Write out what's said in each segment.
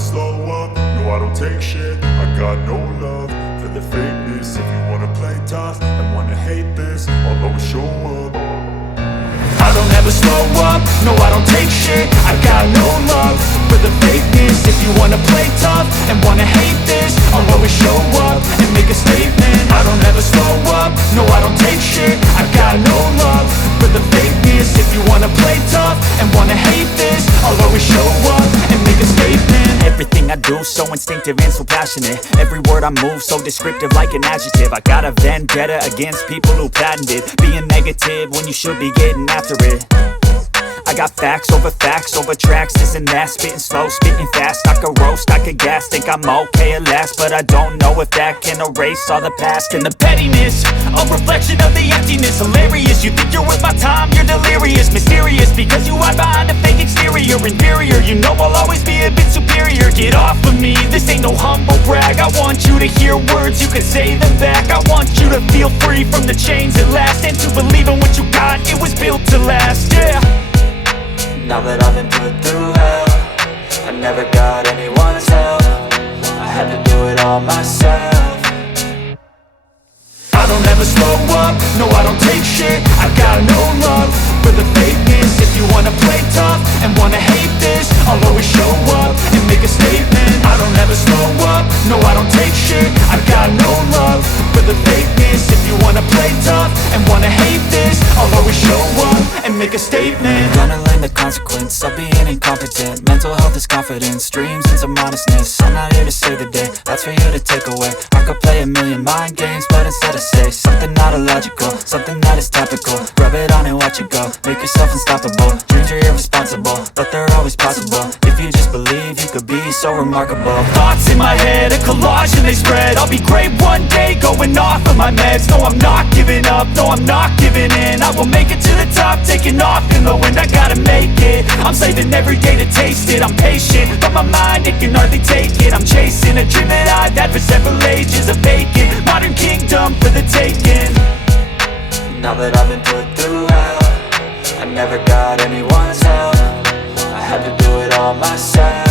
slow up, no I don't take shit. I got no love for the fakeness. If you wanna play tough and wanna hate this, I'll always show up. I don't ever slow up, no I don't take shit. I got no love for the fakeness. If you wanna play tough and wanna hate this, I'll always show up and make a statement. I don't ever slow up, no I don't take shit. I got no love for the fakeness. If you wanna play tough and wanna hate this, I'll always show up and make a statement. Everything I do so instinctive and so passionate. Every word I move so descriptive like an adjective. I got a vendetta against people who patented being negative when you should be getting after it. I got facts over tracks, this and that. Spitting slow, spitting fast, I could roast, I could gas. Think I'm okay at last, but I don't know if that can erase all the past. And the pettiness, a reflection of the emptiness. Hilarious, you think you're worth my time, you're delirious. Mysterious, because you hide behind a fake exterior. Inferior, you know I'll always be a bit superior. Get off of me, this ain't no humble brag. I want you to hear words, you can say them back. I want you to feel free from the chains at last, and to believe in what you got, it was built to last, yeah. Now that I've been put through hell, I never got anyone's help. I had to do it all myself. I don't ever slow up, no I don't take shit. I got no love for the fakeness. If you wanna play tough and wanna hate this, I'll always show up and make a statement. I don't ever slow up, no I don't take shit. I got no love for the fakeness. If you wanna play tough and wanna hate this, I'll always show up and make a statement. Gonna learn the consequence of being incompetent. Mental health is confidence, dreams and some honestness. I'm not here to save the day, that's for you to take away. I could play a million mind games, but instead I say something not illogical, something that is topical. Rub it on and watch it go, make yourself unstoppable. Dreams are irresponsible, but they're always possible. If you just believe, you could be so remarkable. Thoughts in my head, a collage and they spread. I'll be great one day, going off of my meds. No, I'm not giving up, no, I'm not giving in. I will make it to the top, taking off in the wind. I gotta make it, I'm saving every day to taste it. I'm patient, but my mind, it can hardly take it. I'm chasing a dream that I've had for several ages. A vacant, modern kingdom for the taking. Now that I've been put through hell, I never got anyone's help. I had to do it all myself.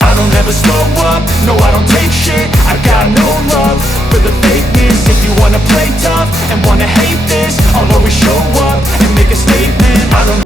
I don't ever slow up, no I don't take shit. I got no love for the fakeness. If you wanna play tough and wanna hate this, I'll always show up and make a statement. I don't